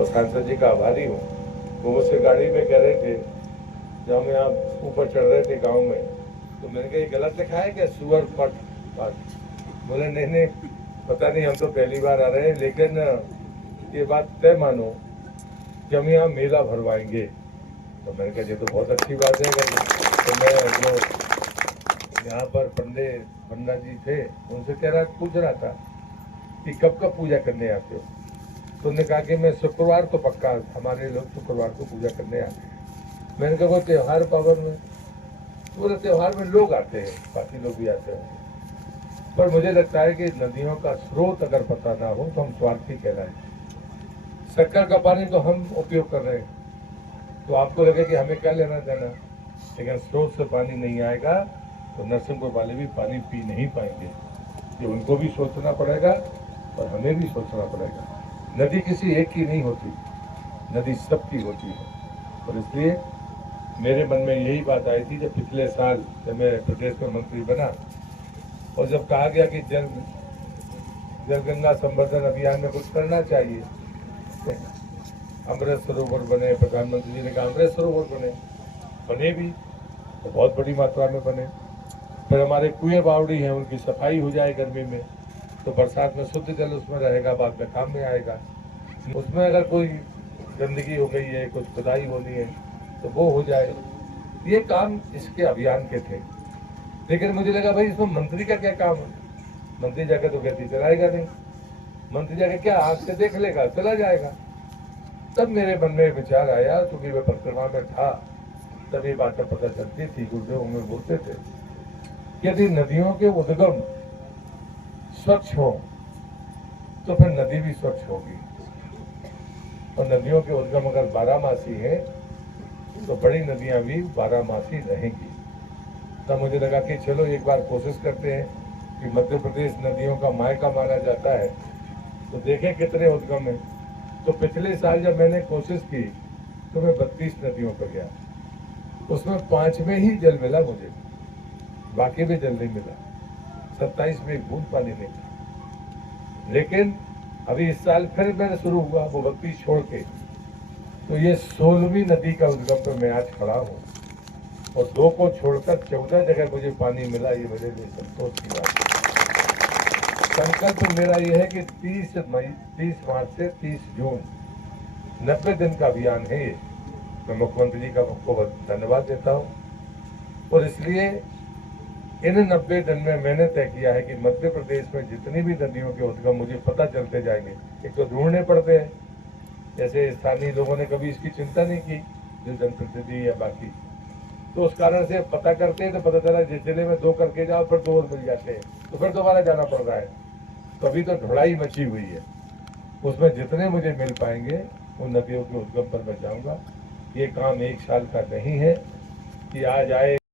और सांसद जी का आभारी हूँ। वो मुझसे गाड़ी में कह रहे थे जब हम यहाँ ऊपर चढ़ रहे थे गांव में, तो मैंने कहा ये गलत लिखा है क्या, सुअर पट पाट? बोले नहीं नहीं, पता नहीं, हम तो पहली बार आ रहे हैं, लेकिन ये बात तय मानो कि हम यहाँ मेला भरवाएंगे। तो मैंने कहा ये तो बहुत अच्छी बात है। तो मैं जो यहाँ पर पंडा जी थे उनसे पूछ रहा था कि कब कब पूजा करने आते हो। तो उन्होंने कहा कि मैं शुक्रवार तो पक्का, हमारे लोग शुक्रवार को पूजा करने आते हैं। मैंने कहा वो त्योहार पावन में, पूरे त्योहार में लोग आते हैं, बाकी लोग भी आते हैं, पर मुझे लगता है कि नदियों का स्रोत अगर पता ना हो तो हम स्वार्थी कहलाए। शक्कर का पानी तो हम उपयोग कर रहे हैं, तो आपको लगे कि हमें क्या लेना देना, लेकिन स्रोत से पानी नहीं आएगा तो नरसिंहपुर वाले भी पानी पी नहीं पाएंगे। ये उनको भी सोचना पड़ेगा और हमें भी सोचना पड़ेगा। नदी किसी एक की नहीं होती, नदी सबकी होती है। और इसलिए मेरे मन में यही बात आई थी जब पिछले साल जब मैं प्रदेश में मंत्री बना और जब कहा गया कि जल गंगा संवर्धन अभियान में कुछ करना चाहिए, अमृत सरोवर बने, प्रधानमंत्री जी ने कहा अमृत सरोवर बने भी तो बहुत बड़ी मात्रा में बने। फिर हमारे कुएं बावड़ी हैं उनकी सफाई हो जाए गर्मी में, तो बरसात में शुद्ध जल उसमें रहेगा, बाद में काम में आएगा। उसमें अगर कोई गंदगी हो गई है, कुछ खुदाई होनी है तो वो हो जाए। ये काम इसके अभियान के थे, लेकिन मुझे लगा भाई इसमें मंत्री का क्या काम है, मंत्री जाके तो गति चलाएगा नहीं, मंत्री जाके क्या आंख से देख लेगा चला जाएगा। तब मेरे मन में विचार आया, क्योंकि मैं परिक्रमा में था, तब ये बातें पता चलती थी, गुरुदेव में बोलते थे यदि नदियों के उद्गम स्वच्छ हो तो फिर नदी भी स्वच्छ होगी, और नदियों के उद्गम अगर बारहमासी है तो बड़ी नदियां भी बारहमासी रहेंगी। तब मुझे लगा कि चलो एक बार कोशिश करते हैं कि मध्य प्रदेश नदियों का मायका माना जाता है, तो देखें कितने उद्गम है। तो पिछले साल जब मैंने कोशिश की तो मैं 32 नदियों पर गया, उसमें 5 में ही जल मिला मुझे, बाकी में जल नहीं मिला। 27 में एक बूंद पानी नहीं था। लेकिन अभी इस साल फिर मैंने शुरू हुआ वो 32 छोड़ के, तो ये 16वीं नदी का उद्गम पे मैं आज खड़ा हूँ, और 2 को छोड़कर 14 जगह मुझे पानी मिला। ये मेरे लिए संतोष की बात है। संकल्प मेरा ये है कि 30 मार्च से 30 जून 90 दिन का अभियान है ये। मैं मुख्यमंत्री जी का आपको धन्यवाद देता हूँ, और इसलिए इन 90 दिन में मैंने तय किया है कि मध्य प्रदेश में जितनी भी नदियों के उद्गम मुझे पता चलते जाएंगे। एक तो ढूंढने पड़ते हैं, जैसे स्थानीय लोगों ने कभी इसकी चिंता नहीं की, जो जनप्रतिनिधि या बाकी, तो उस कारण से पता करते हैं तो पता चला जिस जिले में 2 करके जाओ फिर 2 और मिल जाते हैं, तो फिर दोबारा जाना पड़ रहा है। तो अभी तो ढुलाई मची हुई है, उसमें जितने मुझे मिल पाएंगे उन नदियों के उद्गम पर मैं जाऊंगा। ये काम 1 साल का नहीं है कि आज आए